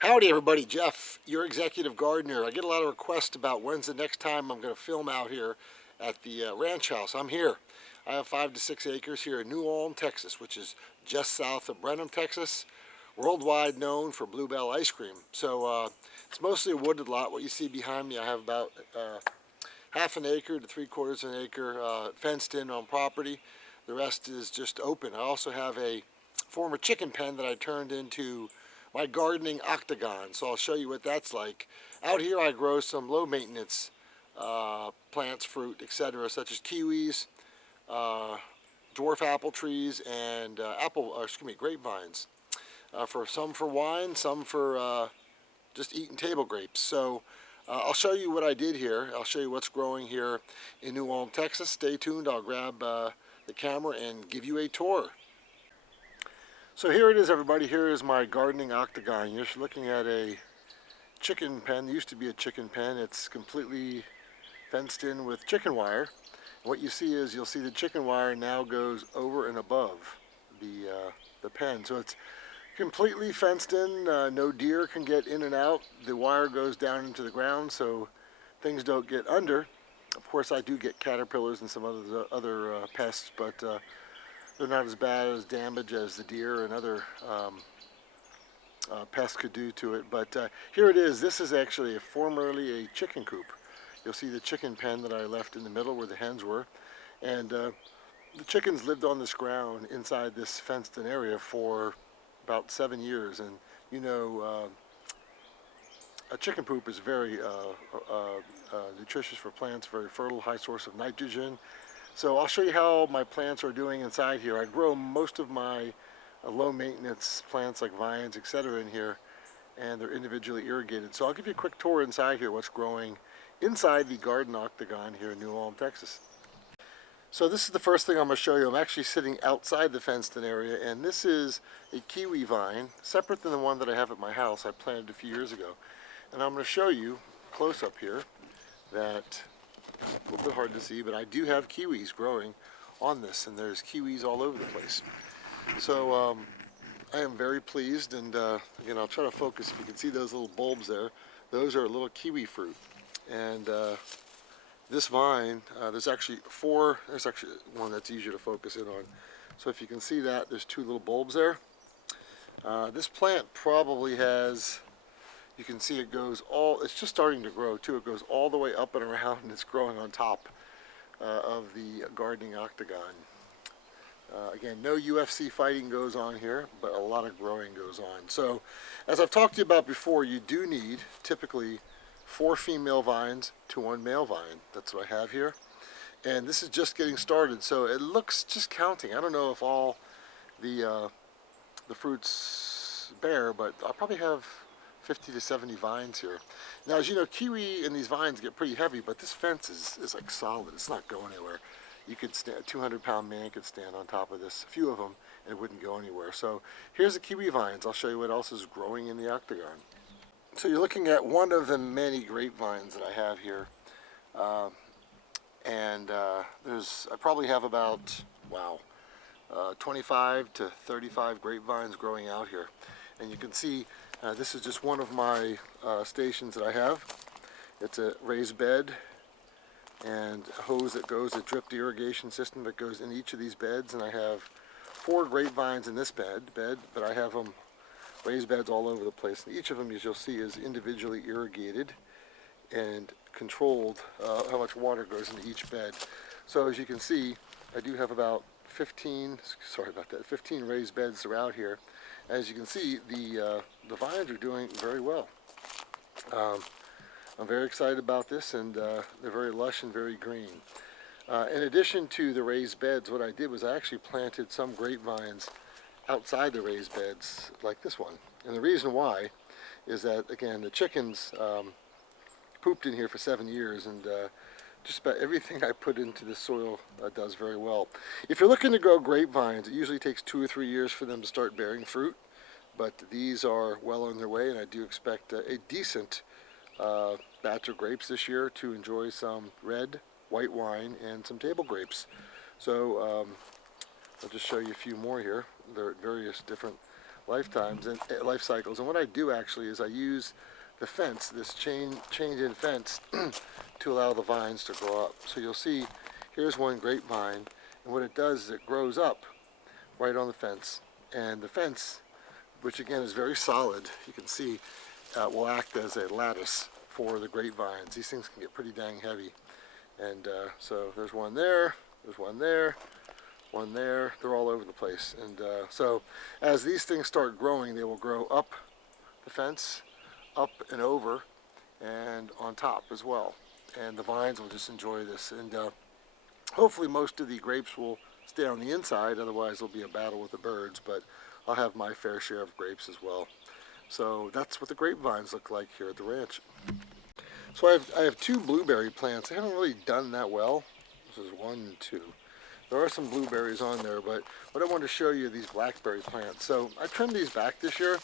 Howdy everybody, Jeff, your executive gardener. I get a lot of requests about when's the next time I'm going to film out here at the ranch house. I'm here. I have 5 to 6 acres here in New Ulm, Texas, which is just south of Brenham, Texas. Worldwide known for Bluebell ice cream. So it's mostly a wooded lot. What you see behind me, I have about half an acre to 3/4 of an acre fenced in on property. The rest is just open. I also have a former chicken pen that I turned into my gardening octagon, so I'll show you what that's like. Out here I grow some low maintenance plants, fruit, etc., such as kiwis, dwarf apple trees, and grapevines. For some for wine, some for just eating table grapes. So I'll show you what I did here. I'll show you what's growing here in New Ulm, Texas. Stay tuned. I'll grab the camera and give you a tour. So here it is, everybody. Here is my gardening octagon. You're looking at a chicken pen. It used to be a chicken pen. It's completely fenced in with chicken wire. What you see is, you'll see the chicken wire now goes over and above the pen. So it's completely fenced in. No deer can get in and out. The wire goes down into the ground so things don't get under. Of course, I do get caterpillars and some other pests, but they're not as bad as damage as the deer and other pests could do to it. But here it is. This is actually formerly a chicken coop. You'll see the chicken pen that I left in the middle where the hens were. And the chickens lived on this ground inside this fenced-in area for about 7 years. And you know, a chicken poop is very nutritious for plants, very fertile, high source of nitrogen. So I'll show you how my plants are doing inside here. I grow most of my low maintenance plants like vines, etc. in here, and they're individually irrigated. So I'll give you a quick tour inside here, what's growing inside the garden octagon here in New Ulm, Texas. So this is the first thing I'm going to show you. I'm actually sitting outside the fenced-in area, and this is a kiwi vine, separate than the one that I have at my house. I planted a few years ago. And I'm going to show you close up here that a little bit hard to see, but I do have kiwis growing on this, and there's kiwis all over the place. So I am very pleased, and again, I'll try to focus. If you can see those little bulbs there, those are little kiwi fruit. And this vine, there's actually one that's easier to focus in on. So if you can see that, there's 2 little bulbs there. This plant probably has, you can see it goes it's just starting to grow too. It goes all the way up and around, and it's growing on top of the gardening octagon. Again, no UFC fighting goes on here, but a lot of growing goes on. So, as I've talked to you about before, you do need typically 4 female vines to 1 male vine. That's what I have here. And this is just getting started, so it looks, just counting, I don't know if all the fruits bear, but I'll probably have 50 to 70 vines here. Now, as you know, kiwi and these vines get pretty heavy, but this fence is like solid. It's not going anywhere. You could stand, a 200-pound man could stand on top of this, a few of them, and it wouldn't go anywhere. So here's the kiwi vines. I'll show you what else is growing in the octagon. So you're looking at one of the many grapevines that I have here. I probably have about, 25 to 35 grapevines growing out here. And you can see this is just one of my stations that I have. It's a raised bed and a hose that goes, a dripped irrigation system that goes in each of these beds. And I have 4 grapevines in this bed, but I have them raised beds all over the place. And each of them, as you'll see, is individually irrigated and controlled how much water goes into each bed. So as you can see, I do have about 15 raised beds throughout here. As you can see, the vines are doing very well. I'm very excited about this, and they're very lush and very green. In addition to the raised beds, what I did was I actually planted some grapevines outside the raised beds, like this one. And the reason why is that, again, the chickens pooped in here for 7 years, and just about everything I put into the soil does very well. If you're looking to grow grapevines, it usually takes 2 or 3 years for them to start bearing fruit, but these are well on their way, and I do expect a decent batch of grapes this year to enjoy some red, white wine, and some table grapes. So I'll just show you a few more here. They're at various different lifetimes and life cycles. And what I do actually is I use the fence, this chained-in fence, to allow the vines to grow up. So you'll see, here's one grapevine, and what it does is it grows up right on the fence. And the fence, which again is very solid, you can see, will act as a lattice for the grapevines. These things can get pretty dang heavy. And so there's one there, there's one there, one there. They're all over the place. And so as these things start growing, they will grow up the fence, up and over, and on top as well. And the vines will just enjoy this. And hopefully most of the grapes will stay on the inside, otherwise there'll be a battle with the birds, but I'll have my fair share of grapes as well. So that's what the grapevines look like here at the ranch. So I have 2 blueberry plants. I haven't really done that well. This is 1 and 2. There are some blueberries on there, but what I wanted to show you are these blackberry plants. So I trimmed these back this year.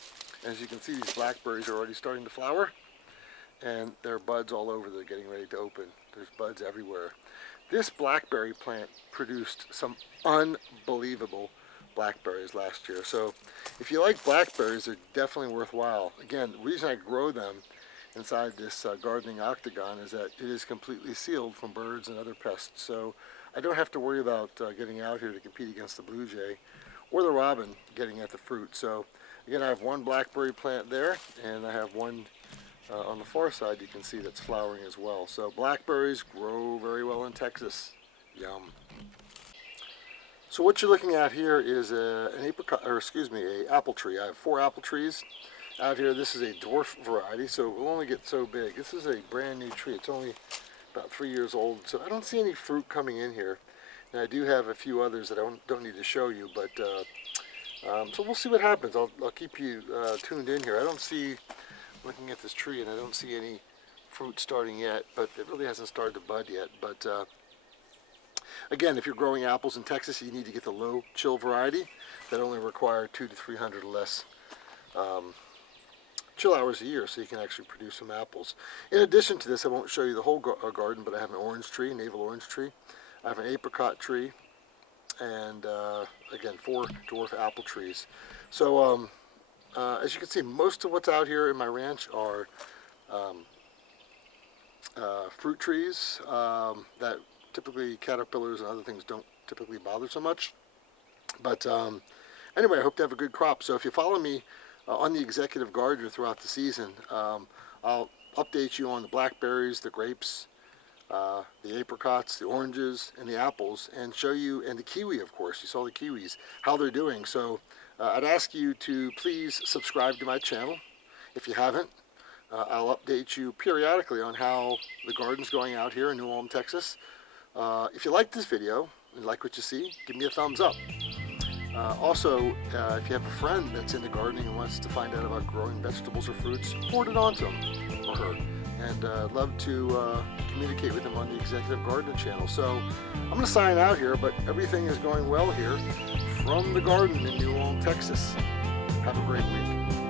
As you can see, these blackberries are already starting to flower, and there are buds all over. They're getting ready to open. There's buds everywhere. This blackberry plant produced some unbelievable blackberries last year. So if you like blackberries, they're definitely worthwhile. Again, the reason I grow them inside this gardening octagon is that it is completely sealed from birds and other pests. So I don't have to worry about getting out here to compete against the blue jay or the robin getting at the fruit. So again, I have 1 blackberry plant there, and I have one on the far side you can see that's flowering as well. So blackberries grow very well in Texas. Yum. So what you're looking at here is an apple tree. I have 4 apple trees out here. This is a dwarf variety, so it will only get so big. This is a brand new tree. It's only about 3 years old, so I don't see any fruit coming in here. And I do have a few others that I don't need to show you, but so we'll see what happens. I'll keep you tuned in here. I don't see, looking at this tree, and I don't see any fruit starting yet, but it really hasn't started to bud yet. But again, if you're growing apples in Texas, you need to get the low chill variety that only require 200 to 300 or less chill hours a year, so you can actually produce some apples. In addition to this, I won't show you the whole garden, but I have an orange tree, navel orange tree. I have an apricot tree, and again, 4 dwarf apple trees. So as you can see, most of what's out here in my ranch are fruit trees that typically caterpillars and other things don't typically bother so much. But anyway, I hope to have a good crop. So if you follow me on the Executive Gardener throughout the season, I'll update you on the blackberries, the grapes, the apricots, the oranges, and the apples, and show you, and the kiwi, of course. You saw the kiwis, how they're doing. So I'd ask you to please subscribe to my channel if you haven't. I'll update you periodically on how the garden's going out here in New Ulm, Texas. If you like this video and like what you see, give me a thumbs up. Also, if you have a friend that's into gardening and wants to find out about growing vegetables or fruits, forward it on to him or her. And I'd love to communicate with him on the Executive Gardener channel. So I'm going to sign out here, but everything is going well here from the garden in New Ulm, Texas. Have a great week.